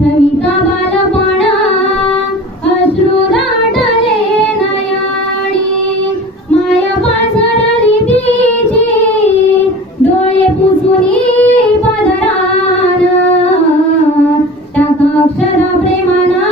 आठवीचा बालपण अश्रू दाटले नयाणी. माया पासरली तिची डोळे पुसुनी पदरान. टाका अक्षर प्रेमाना